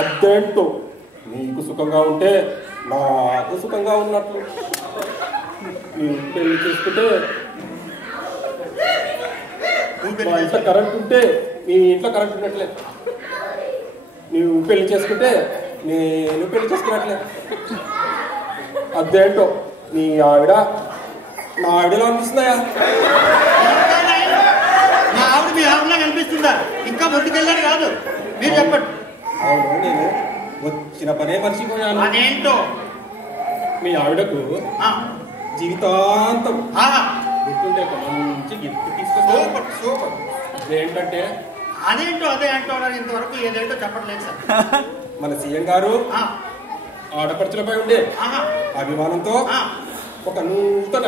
అదేంటో నీకు సుఖంగా ఉంటే నాకు సుఖంగా ఉన్నట్లు. నీవు పెళ్లి చేసుకుంటే మా ఇంట్లో కరెంట్ ఉంటే నీ ఇంట్లో కరెంట్ ఉన్నట్లే. నీవు పెళ్లి చేసుకుంటే నేను పెళ్లి చేసుకున్నట్లే. అదేంటో నీ ఆవిడ నా ఆవిడలో అనిపిస్తున్నాయా? మా ఆవిడ మీ ఆవిడలా కనిపిస్తుందా? ఇంకా ముందుకెళ్ళాను కాదు, మీరు చెప్పండి. అవును, నేను వచ్చిన పనే మర్చిపోయాను. అదేంటో మీ ఆవిడకు జీవితాంతం గుర్తుండే ఒక మంచి గిఫ్ట్ తీసుకొచ్చాను. Super super. అదేంటంటే అదేంటో అదే అంటో ఇంతవరకు ఏదేంటో చెప్పట్లేదు సార్. మన సీఎం గారు ఆడపడుచులపై ఉండే అభిమానంతో ఒక నూతన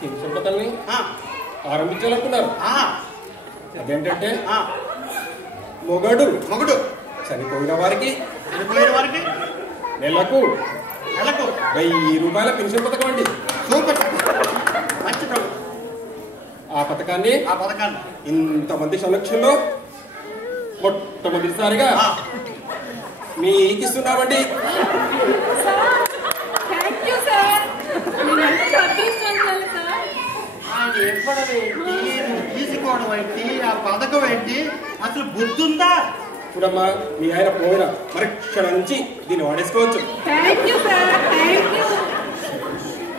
పెన్షన్ పథకాన్ని ఆరంభించాలనుకున్నారు. అదేంటంటే మొగడు చనిపోయిన వారికి నెలకు 1000 రూపాయల పెన్షన్ పథకం అండి. సూపర్, మంచి ప్రభుత్వం. ఆ పథకాన్ని ఇంతమంది సమక్షంలో మొట్టమొదటిసారిగా మీకు ఇస్తున్నామండి. ఆయన ఇవ్వడం ఏంటి, తీసుకోవడం ఏంటి, ఆ పథకం ఏంటి, అసలు బుద్ధుందా? చూడమ్మా, మీ ఆయన పోయిన పరీక్ష నుంచి దీన్ని వాడేసుకోవచ్చు.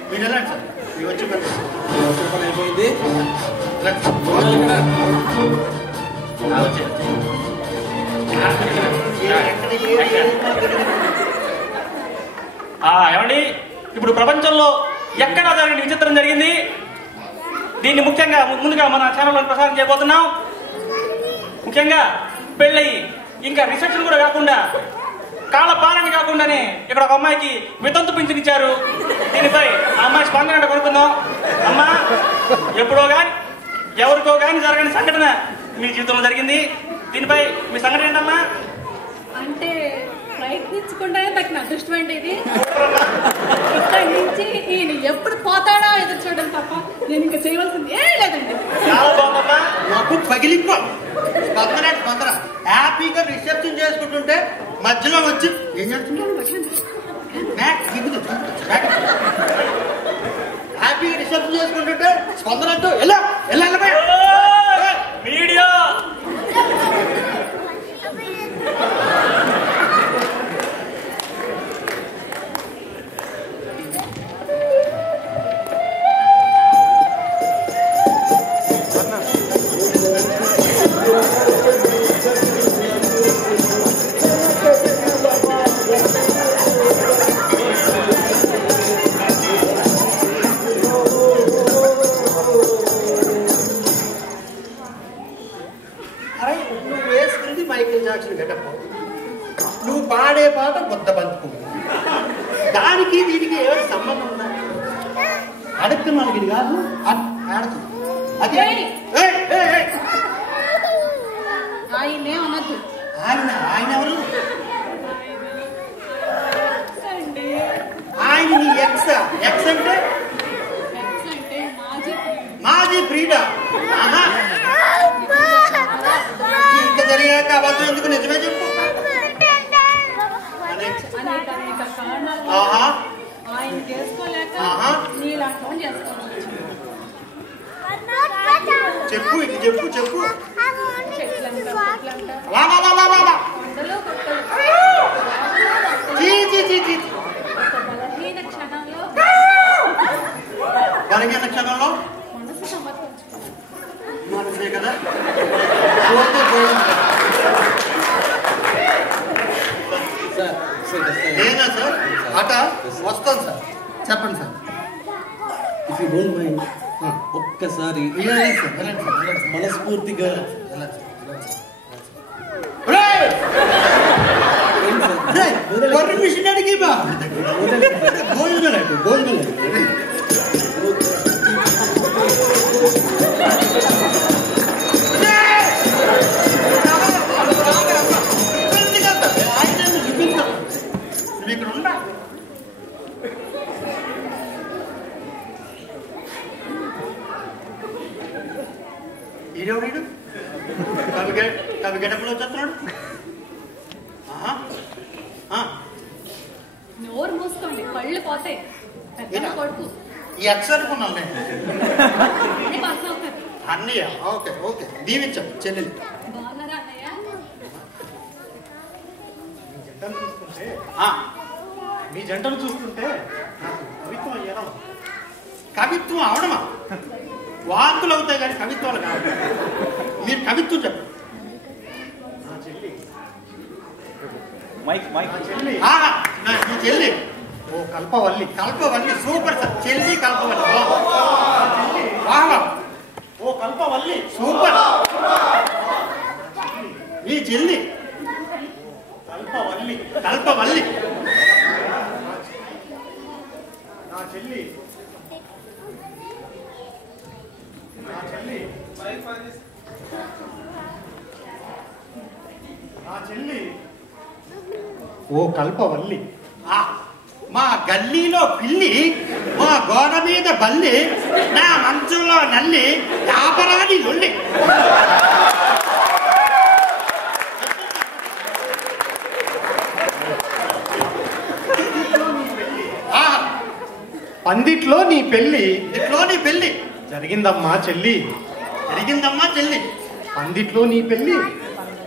మీరు వెళ్ళండి సార్, మీరు వచ్చి పని అయిపోయింది. ఏమండి, ఇప్పుడు ప్రపంచంలో ఎక్కడా జరిగిన విచిత్రం జరిగింది. దీన్ని ముఖ్యంగా ముందుగా మన ఛానల్లో ప్రసారం చేయబోతున్నాం. ముఖ్యంగా పెళ్ళయి ఇంకా రిసెప్షన్ కూడా కాకుండా కాళ్ళపాలన కాకుండానే ఇక్కడ ఒక అమ్మాయికి వితంతు పింఛన్ ఇచ్చారు. దీనిపై ఆ అమ్మాయి స్పందన కొనుక్కుందాం. అమ్మా, ఎప్పుడో కానీ ఎవరికో కానీ జరగని సంఘటన మీ జీవితంలో జరిగింది. దీనిపై మీ సంఘటన ఏంటమ్మా? అంటే ప్రయత్నించకుండానే తగిన అదృష్టం అండి ఇది. ఇక్కడి నుంచి ఈయన ఎప్పుడు పోతాడో ఎదురు చూడడం తప్ప నేను ఇంకా చేయవలసింది ఏం లేదండి. నాకు పగిలిపో స్పందన హ్యాపీగా రిసెప్షన్ చేసుకుంటుంటే మధ్యలో వచ్చి ఏం చేస్తున్నాడు? హ్యాపీగా రిసెప్షన్ చేసుకుంటుంటే స్పందన అంటూ మీడియా నువ్వు పాడే పాట కొత్త బంతుకు దానికి దీనికి ఏమైనా సంబంధం ఉందా? అడుగుతున్నాను, ఇది కాదు అదే. ఆయనే అనద్దు. ఆయన ఎవరు? ఆయన నీ ఎక్స్ అంటే మాజీ ప్రియుడా? ఇంకా జరిగాక అబద్ధం ఎందుకు, నిజమే చెప్పు. చెప్పు ఇది చెప్పు చెప్పు. బలహీన క్షణంలో మనసే కదా. ఏనా సార్ అట వస్తాను సార్, చెప్పండి sir. If you don't mind ఒక్కసారి మనస్ఫూర్తిగా పర్మిషన్ అడిగి భోజనం ఇక్కడ ఉండా. ఈడెవడు? కవి గడపలో వచ్చేస్తున్నాడు. నోరు మూసుకోండి, కళ్ళు పోతాయి. పెద్ద కొడుకు ఈ అక్షరకున్నాను అన్నయ్య. ఓకే ఓకే, దీవించాం చెల్లెలు. బాగున్నారా అన్నయ్య? మీ జంటను చూస్తుంటే కవిత్వం అయ్యారా? కవిత్వం అవడమా? వార్తలు అవుతాయి కానీ కవిత్వాలు కాదు. మీరు కవిత్వం చెప్పండి. మీ చెల్లి ఓ కల్పవల్లి. కల్పవల్లి సూపర్ సార్. చెల్లి కల్పవల్లి. ఓ కల్పవల్లి సూపర్. మీ చెల్లి కల్పవల్లి. కల్పవల్లి నా చెల్లి. నా చెల్లి నా చెల్లి ఓ కల్పవల్లి. మా గల్లీలో పిల్లి, మా గోడ మీద బల్లి, నా మంచంలో నల్లి, వ్యాపరాది లొల్లి. పందిట్లో నీ పెళ్లి. ఇట్లో నీ పెళ్లి జరిగిందమ్మా చెల్లి. జరిగిందమ్మా చెల్లి. పందిట్లో నీ పెళ్లి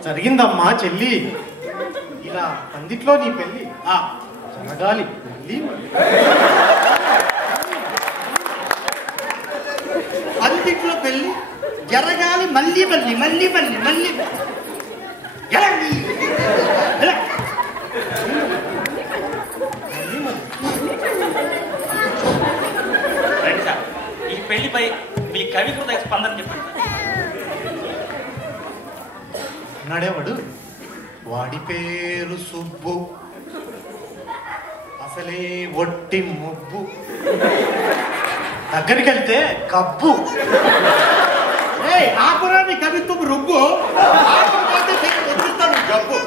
జరిగిందమ్మా చెల్లి. ఇలా పందిట్లో నీ పెళ్లి జరగాలి మళ్ళీ. పందిట్లో పెళ్లి జరగాలి మళ్ళీ మళ్ళీ మళ్ళీ మళ్ళీ మళ్ళీ. ఈ పెళ్లిపై మీ కవికృత స్పందన చెప్పండి. అన్నాడేవాడు, వాడి పేరు సుబ్బు, అసలే ఒట్టి ముబ్బు, దగ్గరికి వెళ్తే కబ్బు. ఆకురాని కవిత్వం రుబ్బు, జబ్బు.